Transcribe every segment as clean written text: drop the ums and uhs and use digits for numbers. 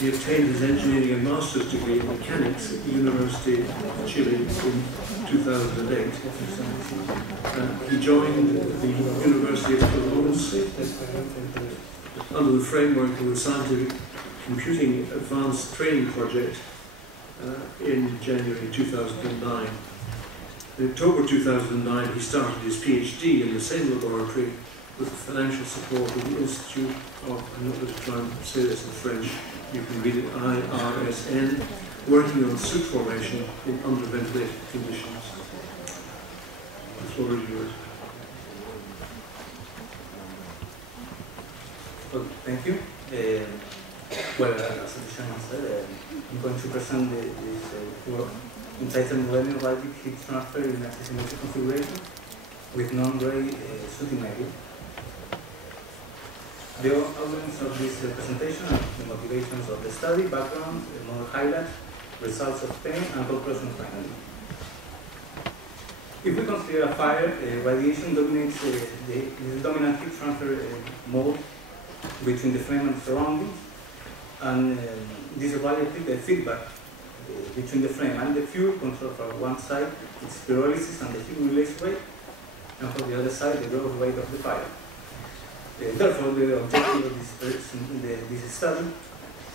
He obtained his engineering and master's degree in mechanics at the University of Chile in 2008. He joined the University of Florence under the framework of the Scientific Computing Advanced Training Project in January 2009. In October 2009, he started his PhD in the same laboratory with the financial support of the Institute of, I'm not going to try and say this in French, you can read it, IRSN, working on soot formation in underventilated conditions. The floor is yours. Well, thank you. Well, as the chairman said, I'm going to present this work entitled Modeling Radiative Heat Transfer in Asymmetric Configuration with Non-Gray Sooting Media. The outlines of this presentation are the motivations of the study, background, model highlights, results obtained, and conclusion finally. If we consider a fire, radiation dominates the dominant heat transfer mode between the flame and the surroundings, and this radiative feedback between the flame and the fuel control for one side its pyrolysis and the heat release rate, and for the other side the growth rate of the fire. Therefore, the objective of this study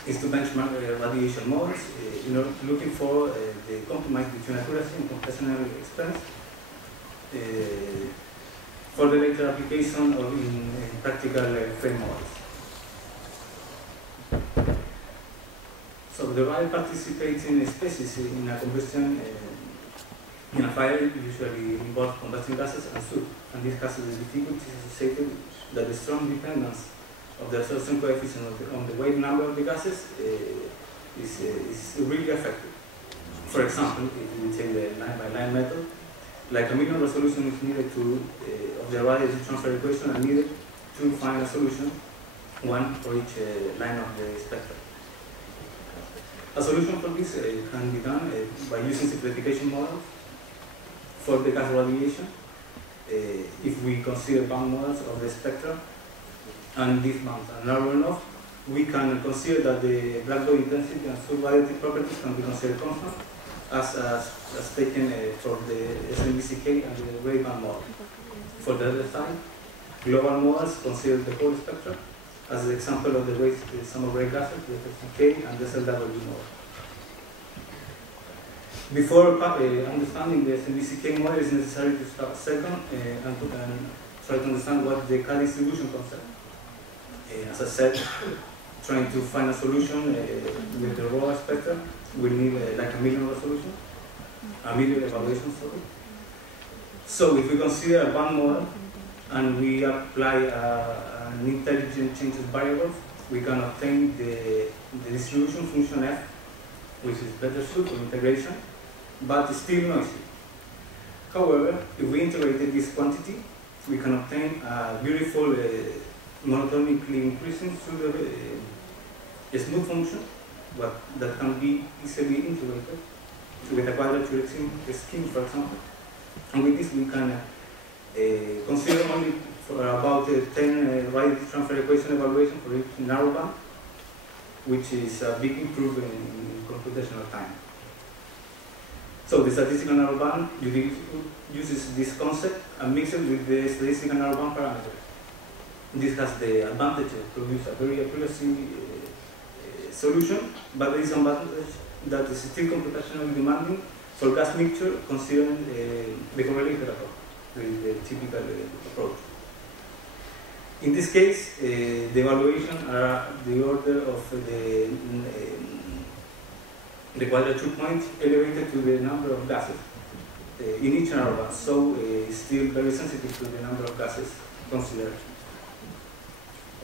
is to benchmark radiation models in order to looking for the compromise between accuracy and computational expense for the later application of in practical frame models. So the radiative participating species in a combustion in a fire usually involve combusting gases and soot, and this has the difficulties associated that the strong dependence of the absorption coefficient on the weight number of the gases is really effective. For example, if we take the line-by-line method, like a million resolution is needed of the radiative transfer equation and needed to find a solution, one for each line of the spectrum. A solution for this can be done by using simplification models for the gas radiation. If we consider band models of the spectrum, and these bands are narrow enough, we can consider that the black body intensity and soot radiative properties can be considered constant, as taken for the SNBCK and the gray band model. For the other side, global models consider the whole spectrum, as the example of the sum of gray gases, the K and the SLW model. Before understanding the SNBCK model, it is necessary to start second and try to understand what the K distribution concept. As I said, trying to find a solution with the raw spectrum, we need like a million resolution, a million evaluation, sorry. So if we consider a band model and we apply an intelligent changes variable, we can obtain the distribution function f, which is better suited for integration, but still noisy. However, if we integrated this quantity, we can obtain a beautiful monotonically increasing through the smooth function, but that can be easily integrated with a quadrature scheme, for example. And with this, we can consider only for about 10 radiative transfer equation evaluation for each narrow band, which is a big improvement in computational time. So the statistical narrow band uses this concept and mixes it with the statistical narrow band parameters. This has the advantage to produce a very accuracy solution, but there is an advantage that is still computationally demanding for gas mixture, considering the correlated approach, the typical approach. In this case, the evaluation are the order of the quadrature point elevated to the number of gases in each narrow band, so still very sensitive to the number of gases considered.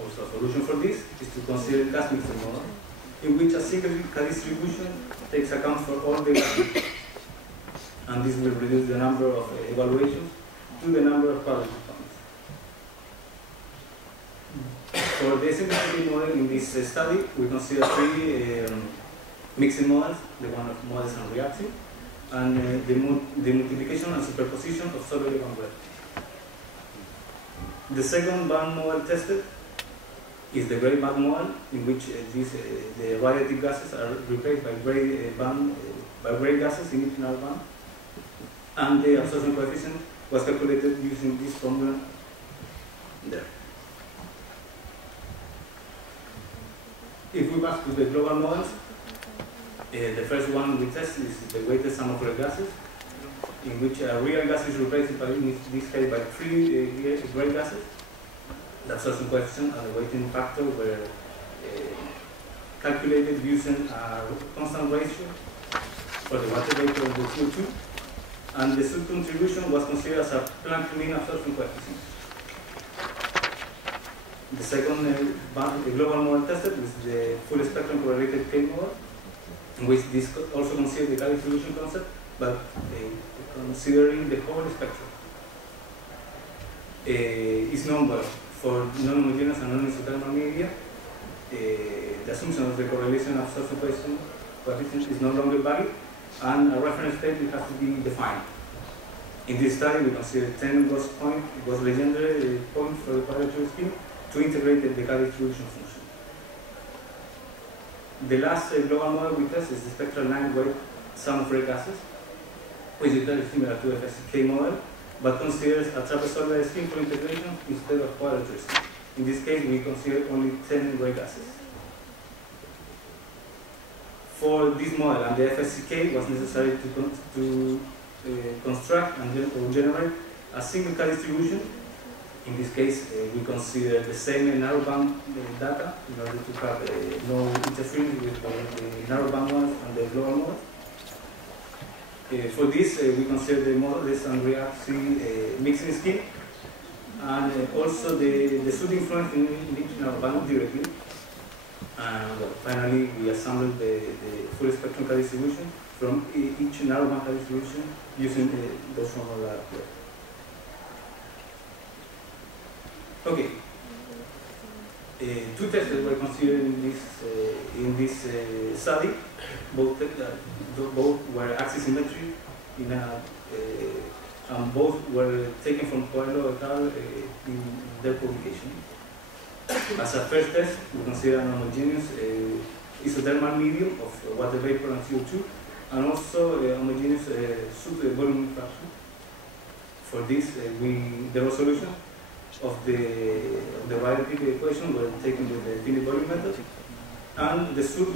Also, a solution for this is to consider gas mixture model, in which a single K distribution takes account for all the gases, and this will reduce the number of evaluations to the number of quadrature points. For the SNBCK model in this study, we consider three mixing models, the one of models and reactive, and the multiplication and superposition of solid and wet. The second band model tested is the gray band model, in which the radiative gases are replaced by gray gases in each narrow band, and the absorption coefficient was calculated using this formula there. If we pass to the global models, the first one we test is the weighted sum of real gases, in which real gas is replaced by, in this case, by 3 gray gases. The absorption coefficient and the weighting factor were calculated using a constant ratio for the water vapor and the CO2, and the soot contribution was considered as a Planck mean absorption coefficient. The second global model tested was the full spectrum correlated K model, in which this also considered the K distribution concept, but considering the whole spectrum. Is known well for non-homogeneous and non-isothermal media. The assumption of the correlation of absorption coefficient is no longer valid, and a reference state has to be defined. In this study, we consider 10 Gauss-Legendre points for the quadrature scheme to integrate the K distribution function. The last global model we test is the spectral line weight sum of real gases, which is very similar to the FSK model, but considers a trapezoidal scheme for integration instead of quadrature scheme. In this case, we consider only 10 gray gases. For this model and the FSK, it was necessary to construct and generate a single K distribution. In this case, we consider the same narrow band data in order to have no interference with the narrow band ones and the global model. For this, we consider the models and reactive mixing scheme, and also the soot influence in each narrow band directly. And finally, we assembled the full spectrum K distribution from each narrow band K distribution using those formula. Okay. 2 tests were considered in this study. Both were axis symmetry, and both were taken from Coelho et al. In their publication. As a first test, we consider an homogeneous isothermal medium of water vapor and CO2, and also a homogeneous soot volume fraction. For this, the resolution of the radiative equation were taken with the finite volume method, and the soot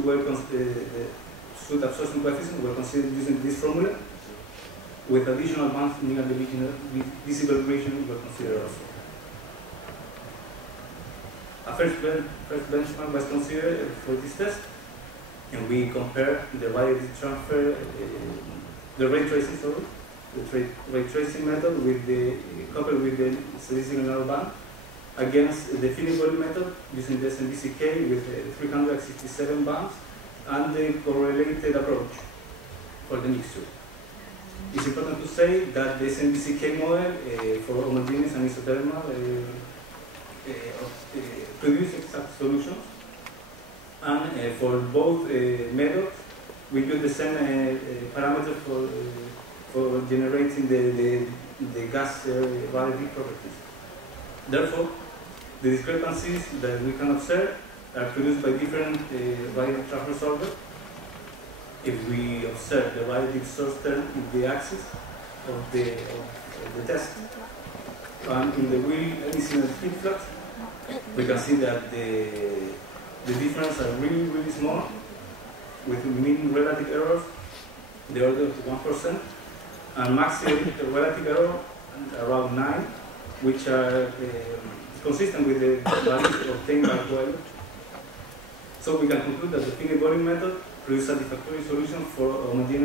absorption coefficient were considered using this formula, with additional bands near the visible region were considered also. A first benchmark was considered for this test, and we compare the radiative transfer, the ray tracing method coupled with the statistical narrow band against the finite volume method using the SMBCK with 367 bands and the correlated approach for the mixture. It's important to say that the SMBCK model for homogeneous and isothermal produce exact solutions, and for both methods we use the same parameters for generating the gas radiative properties. Therefore, the discrepancies that we can observe are produced by different radiative transfer solvers. If we observe the radiative source term in the axis of the test, and in the wheel incident heat flux, we can see that the differences are really small, with mean relative errors the order of 1%, and maximum relative error around 9, which are consistent with the values obtained by Coelho. So we can conclude that the finite volume method produces satisfactory solution for homogeneous